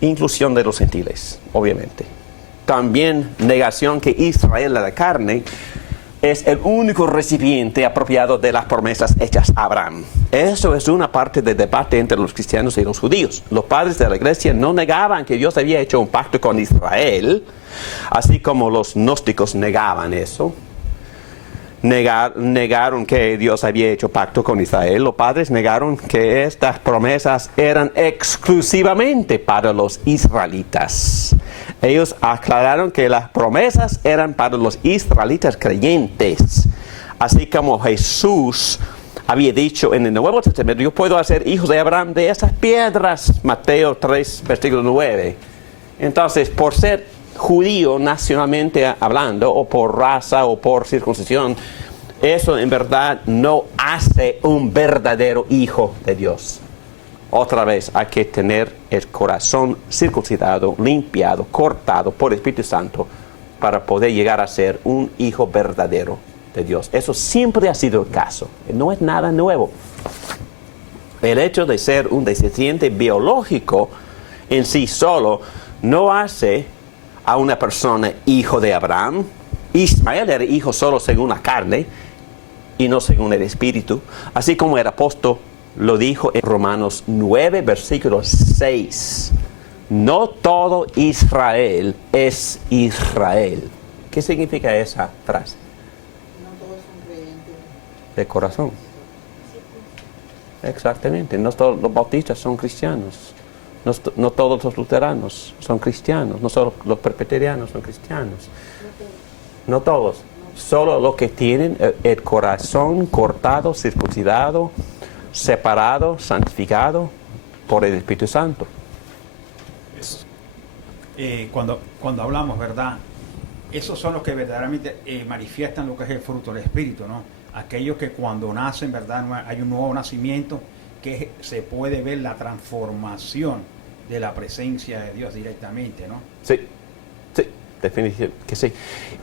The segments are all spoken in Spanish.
inclusión de los gentiles, obviamente. También negación que Israel de la carne es el único recipiente apropiado de las promesas hechas a Abraham. Eso es una parte del debate entre los cristianos y los judíos. Los padres de la iglesia no negaban que Dios había hecho un pacto con Israel, así como los gnósticos negaban eso. Negaron que Dios había hecho pacto con Israel. Los padres negaron que estas promesas eran exclusivamente para los israelitas. Ellos aclararon que las promesas eran para los israelitas creyentes. Así como Jesús había dicho en el Nuevo Testamento, yo puedo hacer hijos de Abraham de esas piedras. Mateo 3, versículo 9. Entonces, por ser judío nacionalmente hablando, o por raza, o por circuncisión, eso en verdad no hace un verdadero hijo de Dios. Otra vez, hay que tener el corazón circuncidado, limpiado, cortado por el Espíritu Santo para poder llegar a ser un hijo verdadero de Dios. Eso siempre ha sido el caso. No es nada nuevo. El hecho de ser un descendiente biológico en sí solo no hace a una persona hijo de Abraham. Ismael era hijo solo según la carne y no según el Espíritu. Así como el apóstol lo dijo en Romanos 9, versículo 6. No todo Israel es Israel. ¿Qué significa esa frase? No todos son creyentes. De corazón. Exactamente. No todos los bautistas son cristianos. No todos los luteranos son cristianos. No solo los presbiterianos son cristianos. No todos. Solo los que tienen el corazón cortado, circuncidado, separado, santificado por el Espíritu Santo. Cuando hablamos, ¿verdad? Esos son los que verdaderamente manifiestan lo que es el fruto del Espíritu, ¿no? Aquellos que cuando nacen, ¿verdad? Hay un nuevo nacimiento que se puede ver la transformación de la presencia de Dios directamente, ¿no? Sí, definitivamente que sí.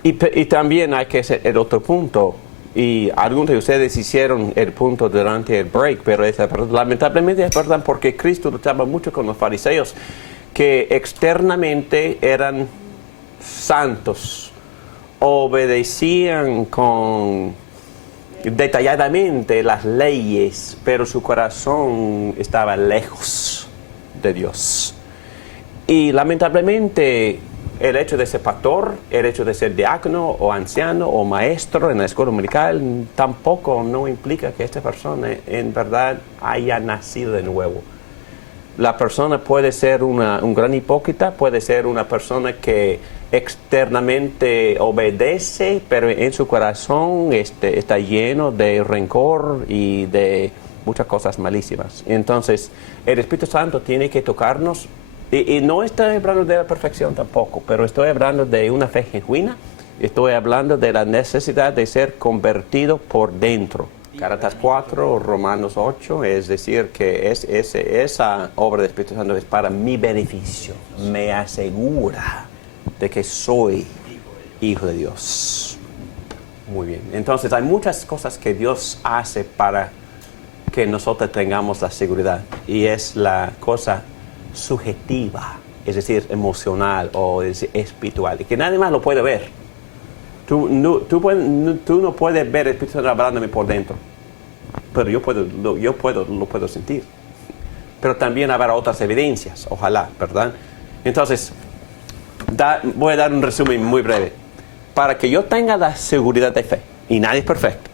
Y también hay que hacer el otro punto. Y algunos de ustedes hicieron el punto durante el break, pero lamentablemente es verdad porque Cristo luchaba mucho con los fariseos, que externamente eran santos, obedecían detalladamente las leyes, pero su corazón estaba lejos de Dios. Y lamentablemente el hecho de ser pastor, el hecho de ser diácono o anciano o maestro en la escuela dominical tampoco no implica que esta persona en verdad haya nacido de nuevo. La persona puede ser un gran hipócrita, puede ser una persona que externamente obedece, pero en su corazón está lleno de rencor y de muchas cosas malísimas. Entonces, el Espíritu Santo tiene que tocarnos. Y no estoy hablando de la perfección tampoco, pero estoy hablando de una fe genuina. Estoy hablando de la necesidad de ser convertido por dentro. Gálatas 4, Romanos 8, es decir, que esa obra del Espíritu Santo es para mi beneficio. Me asegura de que soy hijo de Dios. Muy bien. Entonces, hay muchas cosas que Dios hace para que nosotros tengamos la seguridad. Y es la cosa subjetiva, es decir, emocional o espiritual, y que nadie más lo puede ver. Tú no puedes ver el Espíritu Santo hablándome por dentro, pero yo lo puedo sentir. Pero también habrá otras evidencias, ojalá, ¿verdad? Entonces, voy a dar un resumen muy breve. Para que yo tenga la seguridad de fe, y nadie es perfecto,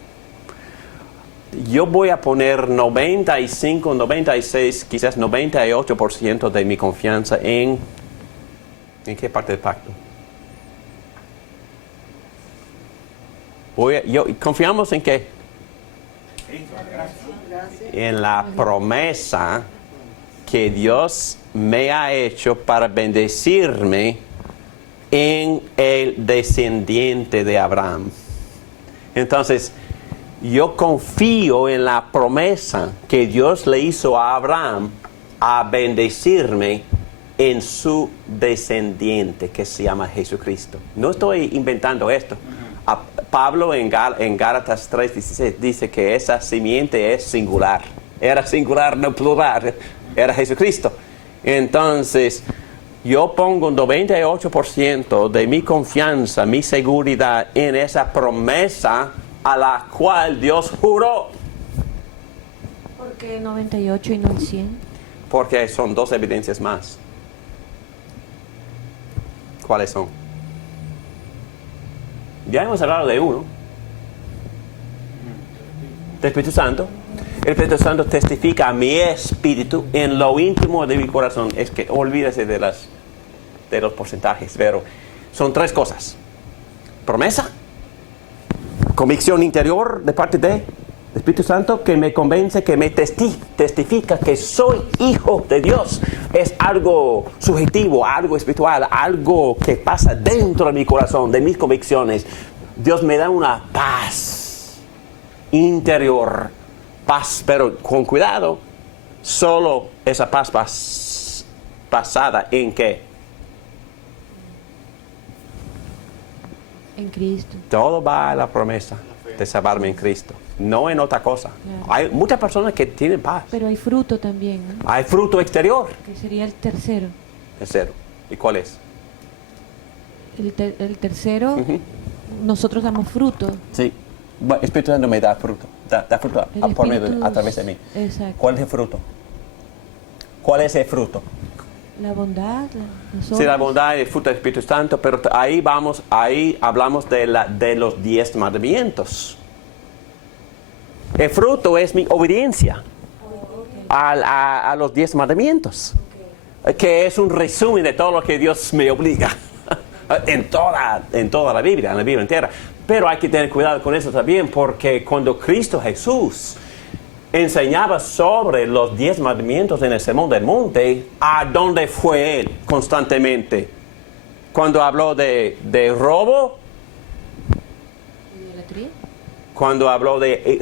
yo voy a poner 95, 96, quizás 98% de mi confianza ¿en qué parte del pacto? ¿Confiamos en qué? En la promesa que Dios me ha hecho para bendecirme en el descendiente de Abraham. Entonces, yo confío en la promesa que Dios le hizo a Abraham a bendecirme en su descendiente, que se llama Jesucristo. No estoy inventando esto. Pablo en Gálatas 3:16 dice que esa simiente es singular. Era singular, no plural. Era Jesucristo. Entonces, yo pongo 98% de mi confianza, mi seguridad en esa promesa a la cual Dios juró. ¿Por qué 98 y no el 100? Porque son dos evidencias más. ¿Cuáles son? Ya hemos hablado de uno. El Espíritu Santo. El Espíritu Santo testifica a mi espíritu en lo íntimo de mi corazón. Es que olvídese de los porcentajes, pero son tres cosas. Promesa, convicción interior de parte del Espíritu Santo que me convence, que me testifica que soy hijo de Dios. Es algo subjetivo, algo espiritual, algo que pasa dentro de mi corazón, de mis convicciones. Dios me da una paz interior. Paz, pero con cuidado, solo esa paz basada en qué? En Cristo. Todo va a la promesa de salvarme en Cristo, no en otra cosa. Claro. Hay muchas personas que tienen paz. Pero hay fruto también, ¿no? Hay fruto exterior. Que sería el tercero. Tercero. ¿Y cuál es? El tercero, Ujú. nosotros damos fruto. Sí. Bueno, el Espíritu Santo me da fruto. Da fruto El por medio Espíritu- a través de mí. Exacto. ¿Cuál es el fruto? ¿Cuál es el fruto? La bondad, las Sí, la obras. bondad y el fruto del Espíritu Santo, pero ahí hablamos de los 10 mandamientos. El fruto es mi obediencia a los 10 mandamientos, que es un resumen de todo lo que Dios me obliga en toda la Biblia entera. Pero hay que tener cuidado con eso también, porque cuando Cristo Jesús enseñaba sobre los 10 mandamientos en el Sermón del Monte, ¿a dónde fue Él constantemente? Cuando habló de robo, ¿Idolatría? cuando habló de...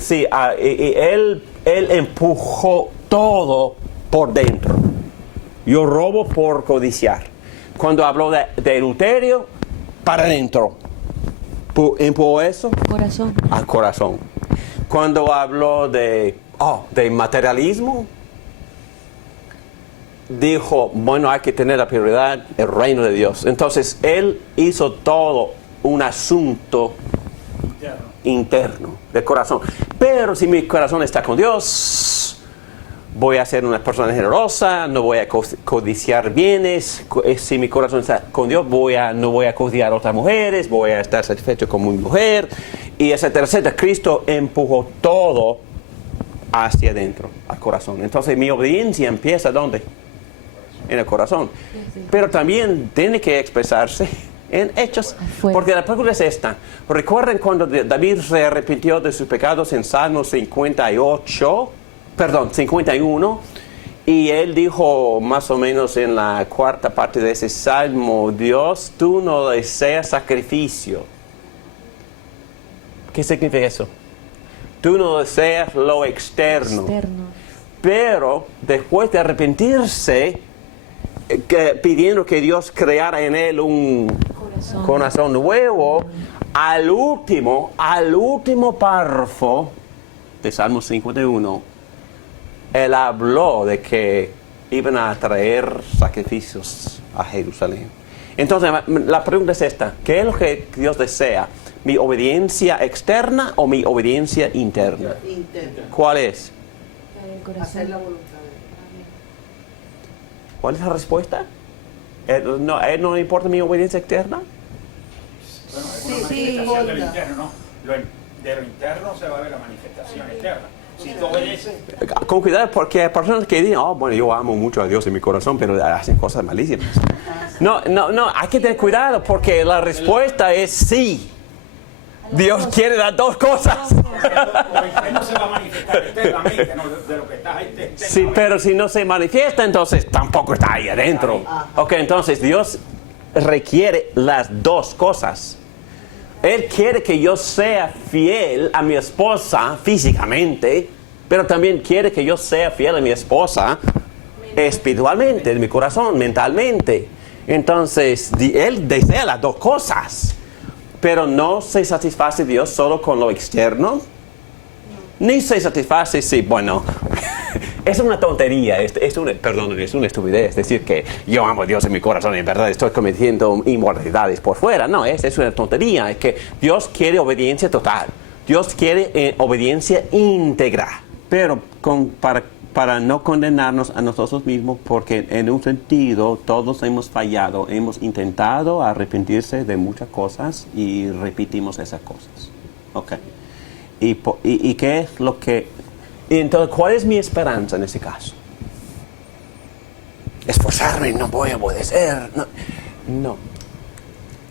él empujó todo por dentro. Yo robo por codiciar. Cuando habló de adulterio, para adentro. Empujó eso Corazón. al corazón. Cuando habló de materialismo, dijo, bueno, hay que tener la prioridad el reino de Dios. Entonces, él hizo todo un asunto interno del corazón. Pero si mi corazón está con Dios, voy a ser una persona generosa, no voy a codiciar bienes. Si mi corazón está con Dios, no voy a codiciar a otras mujeres, voy a estar satisfecho con mi mujer, y etcétera, etcétera. Cristo empujó todo hacia adentro, al corazón. Entonces mi obediencia empieza ¿dónde? En el corazón. Pero también tiene que expresarse en hechos. Afuera. Porque la pregunta es esta. Recuerden cuando David se arrepintió de sus pecados en Salmo 51, y él dijo más o menos en la cuarta parte de ese salmo, Dios, tú no deseas sacrificio. ¿Qué significa eso? Tú no deseas lo externo. Pero después de arrepentirse, pidiendo que Dios creara en él un corazón nuevo, al último párrafo de Salmo 51, él habló de que iban a traer sacrificios a Jerusalén. Entonces, la pregunta es esta: ¿qué es lo que Dios desea? ¿Mi obediencia externa o mi obediencia interna? Interno. ¿Cuál es? El corazón. Hacer la voluntad de ¿Cuál es la respuesta? ¿A él no le importa mi obediencia externa? Bueno, es Sí, una sí, manifestación de lo importa. interno, ¿no? De lo interno se va a ver la manifestación externa. Si tú obedeces, Con cuidado, porque hay personas que dicen, bueno, yo amo mucho a Dios en mi corazón, pero hacen cosas malísimas. No, hay que tener cuidado, porque la respuesta es sí. Dios quiere las dos cosas. lo interno se va a manifestar externamente, ¿no? De lo que estás ahí externamente. Sí, pero si no se manifiesta, entonces tampoco está ahí adentro. Ok, entonces Dios requiere las dos cosas. Él quiere que yo sea fiel a mi esposa físicamente, pero también quiere que yo sea fiel a mi esposa espiritualmente, en mi corazón, mentalmente. Entonces, Él desea las dos cosas, pero no se satisface Dios solo con lo externo, ni se satisface, sí, bueno, es una tontería, es una estupidez decir que yo amo a Dios en mi corazón y en verdad estoy cometiendo inmoralidades por fuera. No, es una tontería, es que Dios quiere obediencia total. Dios quiere obediencia íntegra, pero para no condenarnos a nosotros mismos, porque en un sentido todos hemos fallado, hemos intentado arrepentirse de muchas cosas y repetimos esas cosas. Ok. ¿Y qué es lo que... Entonces, ¿cuál es mi esperanza en ese caso? Esforzarme, no voy a obedecer. No.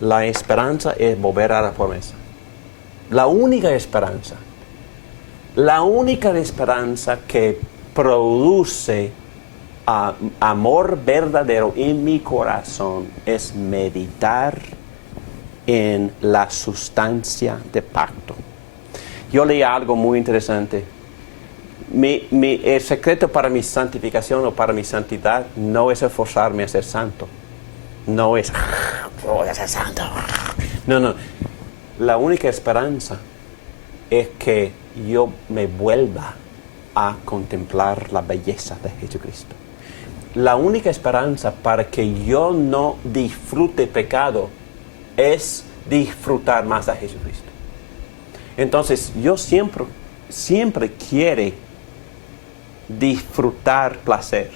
La esperanza es volver a la promesa. La única esperanza que produce amor verdadero en mi corazón es meditar en la sustancia de pacto. Yo leí algo muy interesante. El secreto para mi santificación o para mi santidad no es esforzarme a ser santo. No es, voy a ser santo. No. La única esperanza es que yo me vuelva a contemplar la belleza de Jesucristo. La única esperanza para que yo no disfrute pecado es disfrutar más a Jesucristo. Entonces, yo siempre quiero disfrutar placer.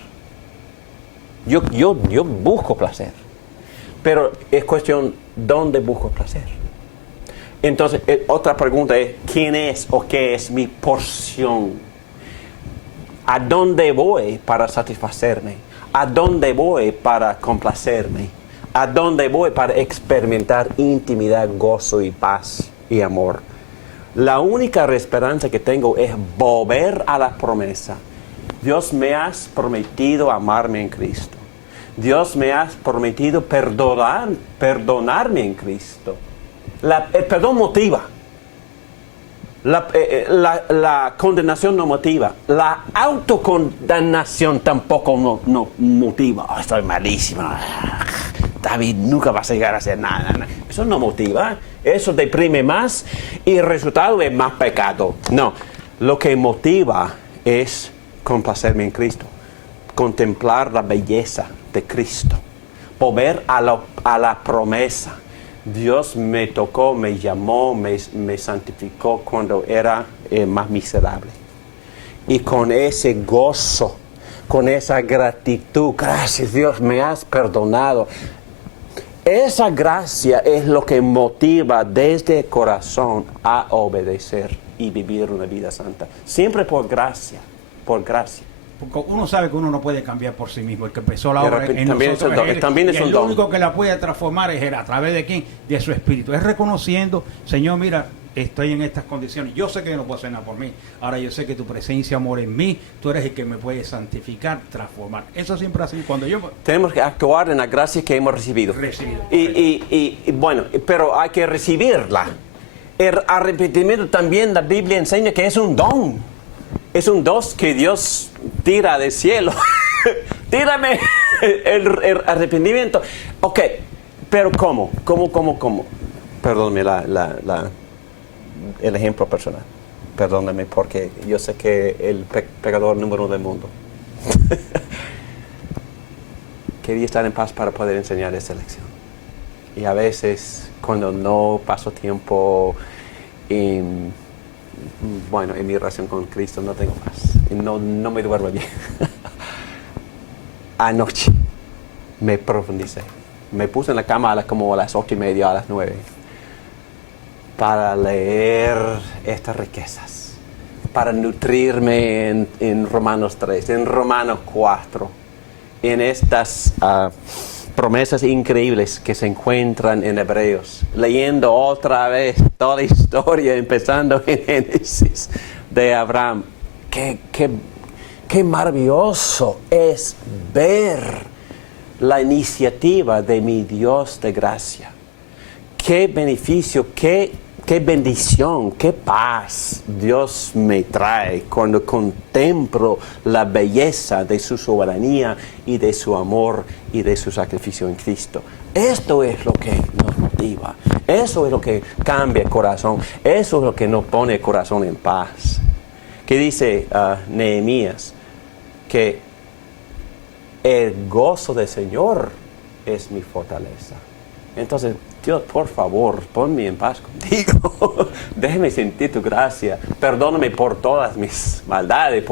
Yo busco placer. Pero es cuestión, ¿dónde busco placer? Entonces, otra pregunta es, ¿quién es o qué es mi porción? ¿A dónde voy para satisfacerme? ¿A dónde voy para complacerme? ¿A dónde voy para experimentar intimidad, gozo y paz y amor? La única esperanza que tengo es volver a la promesa. Dios me has prometido amarme en Cristo. Dios me has prometido perdonarme en Cristo. El perdón motiva. La condenación no motiva. La autocondenación tampoco no motiva. Oh, estoy malísimo. David nunca va a llegar a hacer nada. Eso no motiva. Eso deprime más y el resultado es más pecado. No, lo que motiva es complacerme en Cristo. Contemplar la belleza de Cristo. Volver a la promesa. Dios me tocó, me llamó, me santificó cuando era más miserable. Y con ese gozo, con esa gratitud, gracias Dios, me has perdonado. Esa gracia es lo que motiva desde el corazón a obedecer y vivir una vida santa. Siempre por gracia, por gracia. Porque uno sabe que uno no puede cambiar por sí mismo. El que empezó la obra en también nosotros es un el don. único que la puede transformar es Él. ¿A través de quién? De su Espíritu. Es reconociendo, Señor, mira, estoy en estas condiciones. Yo sé que yo no puedo hacer nada por mí. Ahora yo sé que tu presencia mora en mí. Tú eres el que me puede santificar, transformar. Eso siempre así. Cuando yo... Tenemos que actuar en la gracia que hemos recibido. Y bueno, pero hay que recibirla. El arrepentimiento también, la Biblia enseña que es un don. Es un don que Dios tira del cielo. Tírame el arrepentimiento. Ok, pero ¿cómo? Perdóname el ejemplo personal. Perdóname porque yo sé que el pecador número 1 del mundo. Quería estar en paz para poder enseñar esta lección. Y a veces, cuando no paso tiempo en mi relación con Cristo, no tengo paz. Y no me duermo bien. Anoche me profundicé. Me puse en la cama como a las 8:30, a las 9, para leer estas riquezas, para nutrirme en Romanos 3, en Romanos 4, en estas promesas increíbles que se encuentran en Hebreos, leyendo otra vez toda la historia, empezando en Génesis de Abraham. Qué maravilloso es ver la iniciativa de mi Dios de gracia. Qué beneficio, qué bendición, qué paz Dios me trae cuando contemplo la belleza de su soberanía y de su amor y de su sacrificio en Cristo. Esto es lo que nos motiva. Eso es lo que cambia el corazón. Eso es lo que nos pone el corazón en paz. ¿Qué dice Nehemías? que el gozo del Señor es mi fortaleza. Entonces, Dios, por favor, ponme en paz contigo. Déjame sentir tu gracia. Perdóname por todas mis maldades.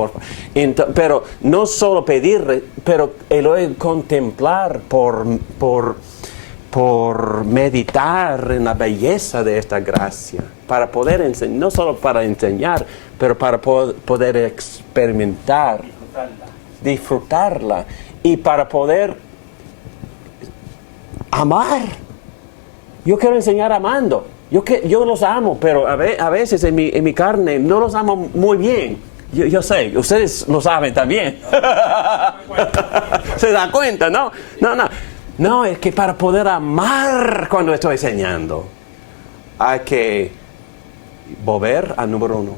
Pero no solo pedir, pero el contemplar por meditar en la belleza de esta gracia. Para poder enseñar, no solo para enseñar, pero para poder experimentar, disfrutarla y para poder amar. Yo quiero enseñar amando. Yo los amo, pero a veces en mi carne no los amo muy bien. Yo sé, ustedes lo saben también. Se dan cuenta, ¿no? No, es que para poder amar cuando estoy enseñando, hay que volver al número 1.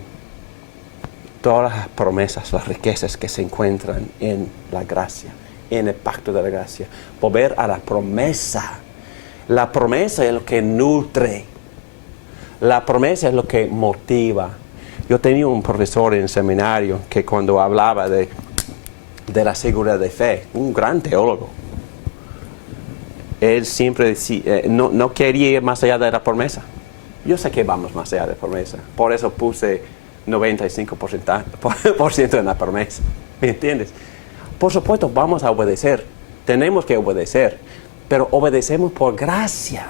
Todas las promesas, las riquezas que se encuentran en la gracia, en el pacto de la gracia. Volver a la promesa. La promesa es lo que nutre. La promesa es lo que motiva. Yo tenía un profesor en el seminario que cuando hablaba de la seguridad de fe, un gran teólogo, él siempre decía, no quería ir más allá de la promesa. Yo sé que vamos más allá de la promesa. Por eso puse 95% en la promesa. ¿Me entiendes? Por supuesto, vamos a obedecer. Tenemos que obedecer. Pero obedecemos por gracia.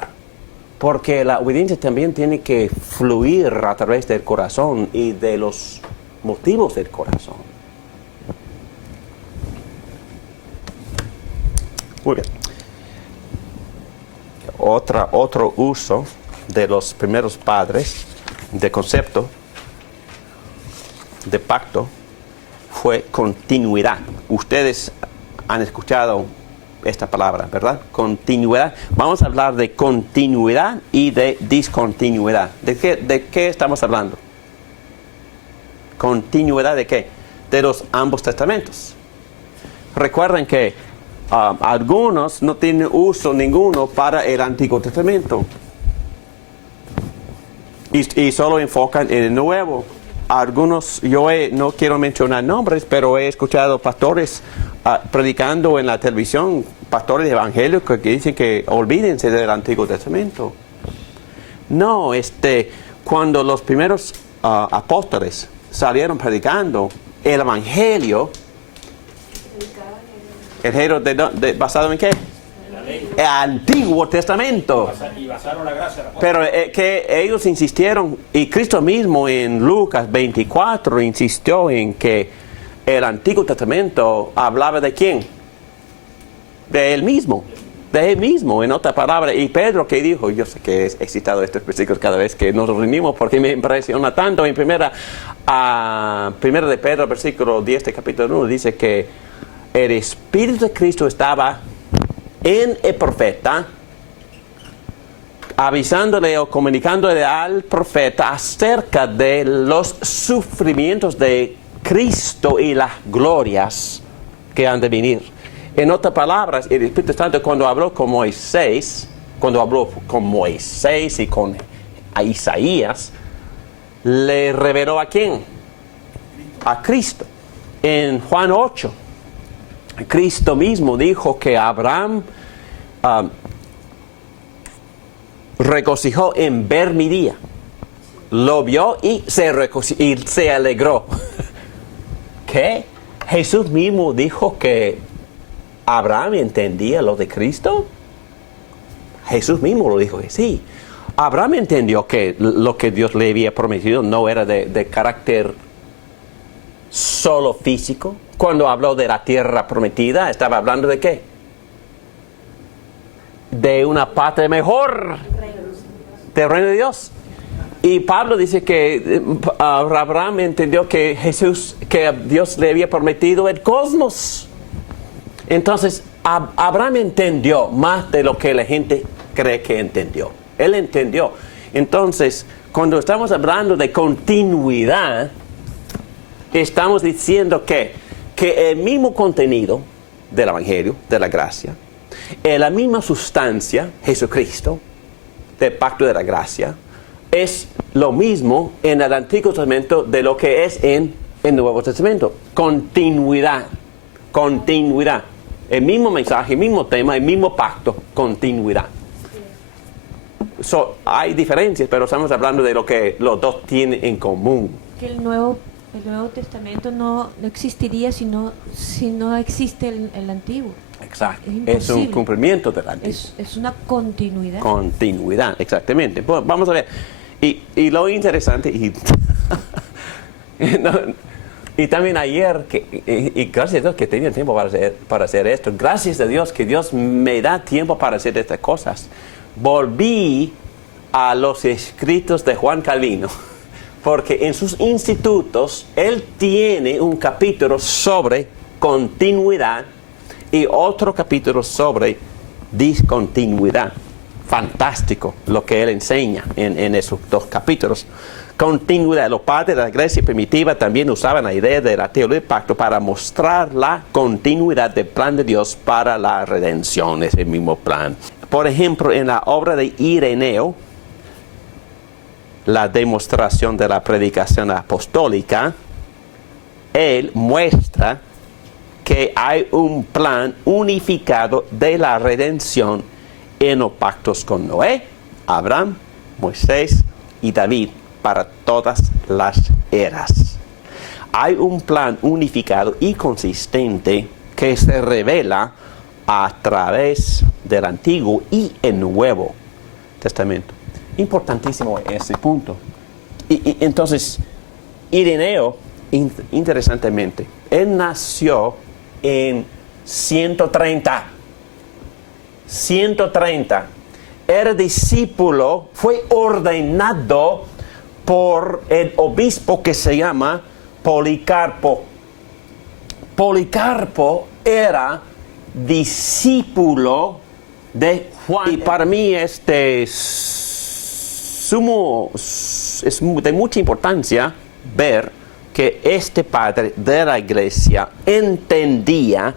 Porque la obediencia también tiene que fluir a través del corazón y de los motivos del corazón. Muy bien. Otro uso de los primeros padres de concepto de pacto fue continuidad. Ustedes han escuchado esta palabra, ¿verdad? Continuidad. Vamos a hablar de continuidad y de discontinuidad. ¿De qué estamos hablando? ¿Continuidad de qué? De los ambos testamentos. Recuerden que algunos no tienen uso ninguno para el Antiguo Testamento y solo enfocan en el Nuevo. Algunos, no quiero mencionar nombres, pero he escuchado pastores predicando en la televisión, pastores evangélicos que dicen que olvídense del Antiguo Testamento. No, cuando los primeros apóstoles salieron predicando el Evangelio, ¿basado en qué? El Antiguo Testamento. Y basaron la gracia. Pero que ellos insistieron, y Cristo mismo en Lucas 24 insistió en que el Antiguo Testamento hablaba de quién? De él mismo. De él mismo, en otra palabra. Y Pedro, que dijo, yo sé que he citado estos versículos cada vez que nos reunimos porque me impresiona tanto. En primera de Pedro, versículo 10 de capítulo 1, dice que el Espíritu de Cristo estaba en el profeta, avisándole o comunicándole al profeta acerca de los sufrimientos de Cristo y las glorias que han de venir. En otras palabras, el Espíritu Santo cuando habló con Moisés y con Isaías, le reveló ¿a quién? A Cristo. En Juan 8, Cristo mismo dijo que Abraham regocijó en ver mi día. Lo vio y se alegró. ¿Qué? Jesús mismo dijo que Abraham entendía lo de Cristo. Jesús mismo lo dijo que sí. Abraham entendió que lo que Dios le había prometido no era de carácter solo físico. Cuando habló de la tierra prometida, estaba hablando de qué? De una patria mejor, del reino de Dios. Y Pablo dice que Abraham entendió que Dios le había prometido el cosmos. Entonces, Abraham entendió más de lo que la gente cree que entendió. Él entendió. Entonces, cuando estamos hablando de continuidad, estamos diciendo que el mismo contenido del Evangelio, de la gracia, la misma sustancia, Jesucristo, del pacto de la gracia, es lo mismo en el Antiguo Testamento de lo que es en el Nuevo Testamento. Continuidad. continuidad. El mismo mensaje, el mismo tema, el mismo pacto, continuidad. Hay diferencias, pero estamos hablando de lo que los dos tienen en común. Que el Nuevo Testamento no existiría si no existe el Antiguo. Exacto. Es Es un imposible. cumplimiento del Antiguo. Es una continuidad. Continuidad, exactamente. Pues vamos a ver. Y lo interesante, y también ayer, y gracias a Dios que tenía tiempo para hacer esto, gracias a Dios que Dios me da tiempo para hacer estas cosas. Volví a los escritos de Juan Calvino, porque en sus institutos él tiene un capítulo sobre continuidad y otro capítulo sobre discontinuidad. Fantástico lo que él enseña en esos dos capítulos. Continuidad. Los padres de la iglesia primitiva también usaban la idea de la teología del pacto para mostrar la continuidad del plan de Dios para la redención, ese mismo plan. Por ejemplo, en la obra de Ireneo, la demostración de la predicación apostólica, él muestra que hay un plan unificado de la redención en los pactos con Noé, Abraham, Moisés y David para todas las eras. Hay un plan unificado y consistente que se revela a través del Antiguo y el Nuevo Testamento. Importantísimo ese punto. Y entonces, Ireneo, interesantemente, él nació en 130. Era discípulo, fue ordenado por el obispo que se llama Policarpo. Policarpo era discípulo de Juan. Y para mí es de mucha importancia ver que este padre de la iglesia entendía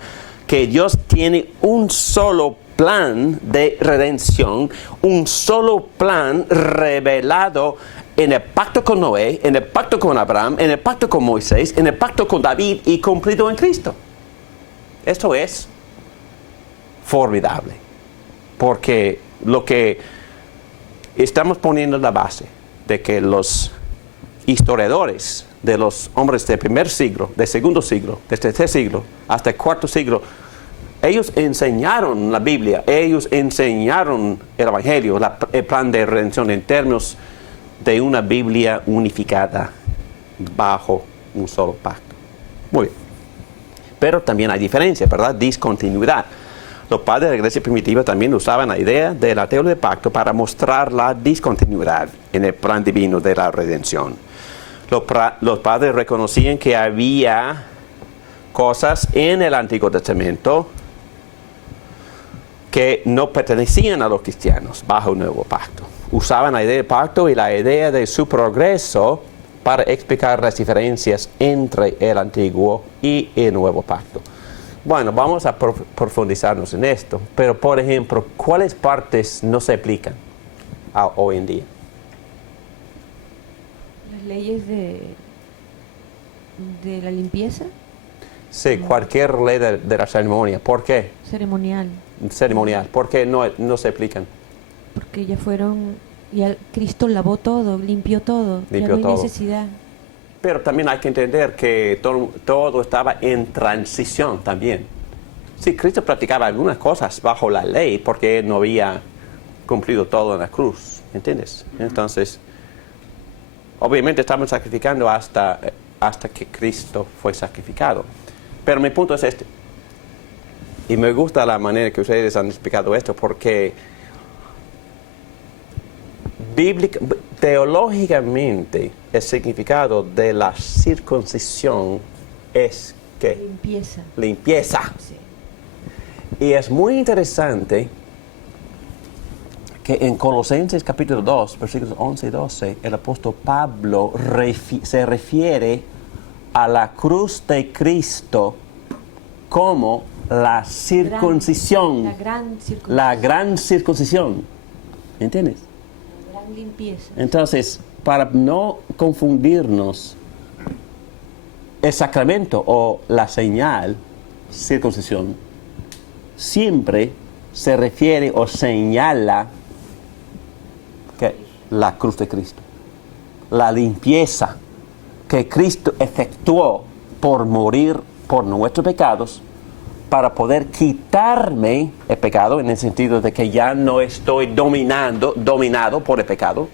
que Dios tiene un solo plan de redención, un solo plan revelado en el pacto con Noé, en el pacto con Abraham, en el pacto con Moisés, en el pacto con David y cumplido en Cristo. Esto es formidable, porque lo que estamos poniendo la base de que los historiadores de los hombres del primer siglo, del segundo siglo, del tercer siglo, hasta el cuarto siglo, ellos enseñaron la Biblia, ellos enseñaron el Evangelio, el plan de redención en términos de una Biblia unificada bajo un solo pacto. Muy bien. Pero también hay diferencias, ¿verdad? Discontinuidad. Los padres de la iglesia primitiva también usaban la idea de la teología del pacto para mostrar la discontinuidad en el plan divino de la redención. Los padres reconocían que había cosas en el Antiguo Testamento que no pertenecían a los cristianos bajo el nuevo pacto. Usaban la idea del pacto y la idea de su progreso para explicar las diferencias entre el antiguo y el nuevo pacto. Bueno, vamos a profundizarnos en esto, pero por ejemplo, ¿cuáles partes no se aplican hoy en día? Las leyes de la limpieza Sí, cualquier ley de la ceremonia. ¿Por qué? ceremonial, Ceremonial. ¿Por qué no se aplican? porque ya Cristo lavó todo, limpió todo, ya Limpió no hay todo. necesidad. Pero también hay que entender que todo estaba en transición también. Sí, Cristo practicaba algunas cosas bajo la ley porque Él no había cumplido todo en la cruz, ¿entiendes? Entonces, obviamente estamos sacrificando hasta que Cristo fue sacrificado. Pero mi punto es este. Y me gusta la manera que ustedes han explicado esto porque teológicamente el significado de la circuncisión es ¿qué? Limpieza. Limpieza. Sí. Y es muy interesante que en Colosenses capítulo 2, versículos 11 y 12, el apóstol Pablo se refiere a la cruz de Cristo como la circuncisión. La gran circuncisión. La gran circuncisión. ¿Entiendes? La gran limpieza. Entonces, para no confundirnos, el sacramento o la señal circuncisión siempre se refiere o señala que la cruz de Cristo, la limpieza que Cristo efectuó por morir por nuestros pecados para poder quitarme el pecado, en el sentido de que ya no estoy dominado por el pecado,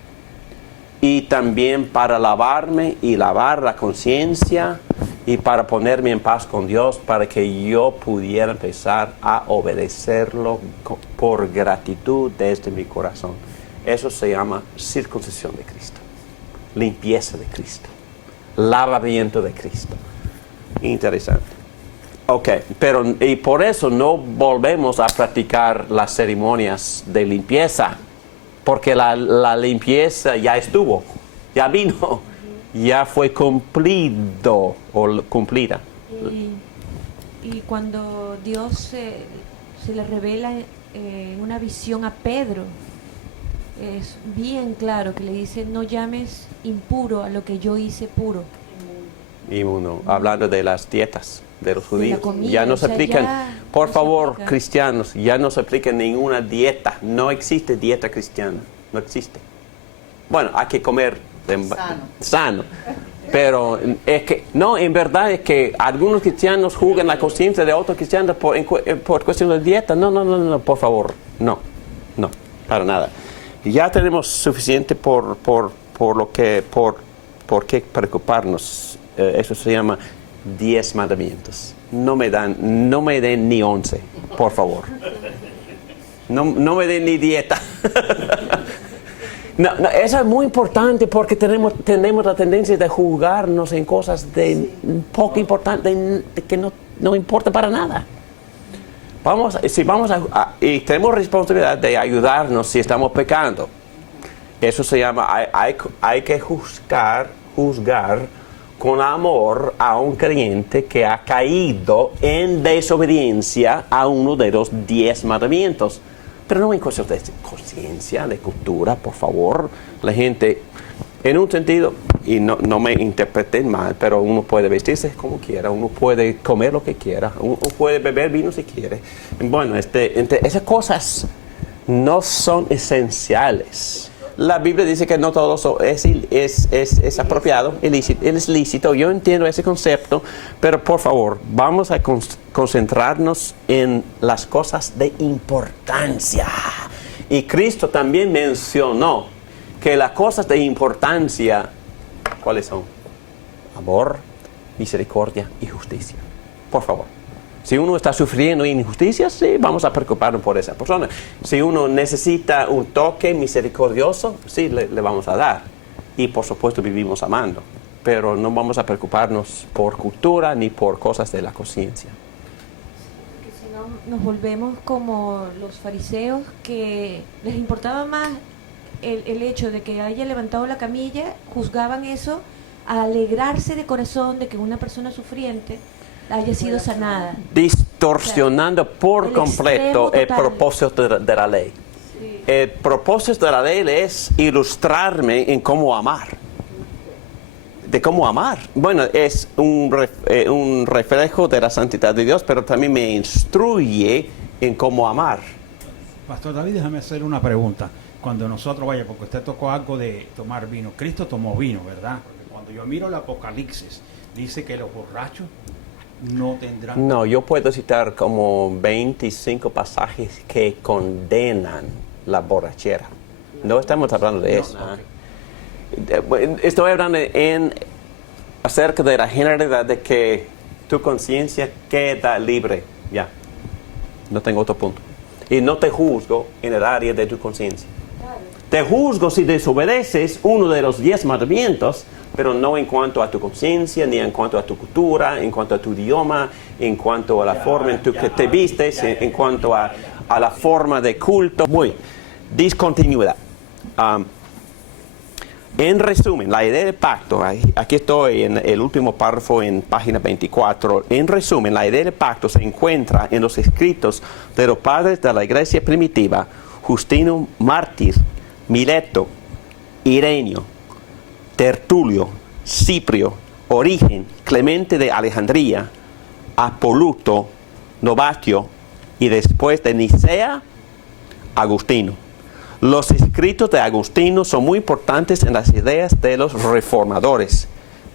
y también para lavarme y lavar la conciencia y para ponerme en paz con Dios, para que yo pudiera empezar a obedecerlo por gratitud desde mi corazón. Eso se llama circuncisión de Cristo, limpieza de Cristo, lavamiento de Cristo. Interesante. Ok, pero y por eso no volvemos a practicar las ceremonias de limpieza, porque la limpieza ya estuvo, ya vino, ya fue cumplido o cumplida. Y cuando Dios se le revela en una visión a Pedro, es bien claro que le dice: no llames impuro a lo que yo hice puro. Y uno, hablando de las dietas de los judíos, comida, ya no se o sea, aplican, ya por no se favor, aplica. cristianos, ya no se aplica ninguna dieta, no existe dieta cristiana, no existe. Bueno, hay que comer sano, pero es que, no, en verdad es que algunos cristianos juzgan la conciencia de otros cristianos por cuestión de dieta. No, por favor, no, para nada. Ya tenemos suficiente por qué preocuparnos. Eso se llama 10 mandamientos. No me den ni 11, por favor. No me den ni dieta. No, eso es muy importante porque tenemos la tendencia de juzgarnos en cosas de poco importante, que no importa para nada. Y tenemos responsabilidad de ayudarnos si estamos pecando. Eso se llama, hay que juzgar con amor a un creyente que ha caído en desobediencia a uno de los 10 mandamientos. Pero no en cuestión de conciencia, de cultura, por favor. La gente, en un sentido, y no me interpreten mal, pero uno puede vestirse como quiera, uno puede comer lo que quiera, uno puede beber vino si quiere. Bueno, esas cosas no son esenciales. La Biblia dice que no todo eso es apropiado, es lícito. Yo entiendo ese concepto, pero por favor, vamos a concentrarnos en las cosas de importancia. Y Cristo también mencionó que las cosas de importancia, ¿cuáles son? Amor, misericordia y justicia. Por favor. Si uno está sufriendo injusticias, sí, vamos a preocuparnos por esa persona. Si uno necesita un toque misericordioso, sí, le vamos a dar. Y por supuesto vivimos amando. Pero no vamos a preocuparnos por cultura ni por cosas de la conciencia. Porque si no, nos volvemos como los fariseos, que les importaba más el hecho de que haya levantado la camilla, juzgaban eso, a alegrarse de corazón de que una persona sufriente haya sido sanada. Distorsionando por el completo el extremo total. propósito de la ley. Sí. El propósito de la ley es ilustrarme en cómo amar. De cómo amar. Bueno, es un reflejo de la santidad de Dios, pero también me instruye en cómo amar. Pastor David, déjame hacer una pregunta. Cuando nosotros, porque usted tocó algo de tomar vino. Cristo tomó vino, ¿verdad? Porque cuando yo miro el Apocalipsis, dice que los borrachos no tendrán... No, yo puedo citar como 25 pasajes que condenan la borrachera. No estamos hablando de eso. Estoy hablando acerca de la generalidad de que tu conciencia queda libre. Ya. No tengo otro punto. Y no te juzgo en el área de tu conciencia. Te juzgo si desobedeces uno de los 10 mandamientos, pero no en cuanto a tu conciencia, ni en cuanto a tu cultura, en cuanto a tu idioma, en cuanto a la forma en que te vistes, en cuanto a la forma de culto. Muy discontinuidad. En resumen, la idea del pacto, aquí estoy en el último párrafo en página 24. En resumen, la idea del pacto se encuentra en los escritos de los padres de la iglesia primitiva: Justino Mártir, Mileto, Ireneo, Tertulio, Ciprio, Origen, Clemente de Alejandría, Apoluto, Novatio y después de Nicea, Agustino. Los escritos de Agustino son muy importantes en las ideas de los reformadores,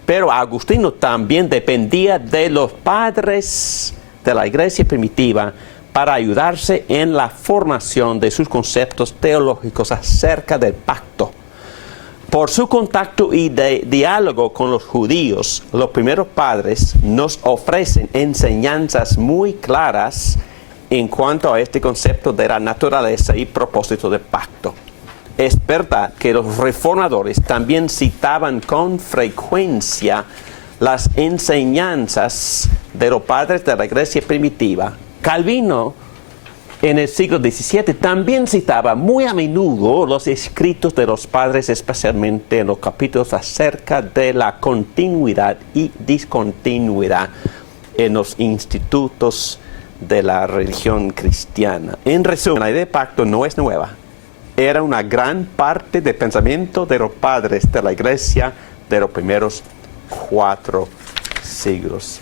pero Agustino también dependía de los padres de la iglesia primitiva para ayudarse en la formación de sus conceptos teológicos acerca del pacto. Por su contacto y diálogo con los judíos, los primeros padres nos ofrecen enseñanzas muy claras en cuanto a este concepto de la naturaleza y propósito del pacto. Es verdad que los reformadores también citaban con frecuencia las enseñanzas de los padres de la iglesia primitiva. Calvino, en el siglo XVII, también citaba muy a menudo los escritos de los padres, especialmente en los capítulos acerca de la continuidad y discontinuidad en los institutos de la religión cristiana. En resumen, la idea de pacto no es nueva. Era una gran parte del pensamiento de los padres de la iglesia de los primeros 4 siglos.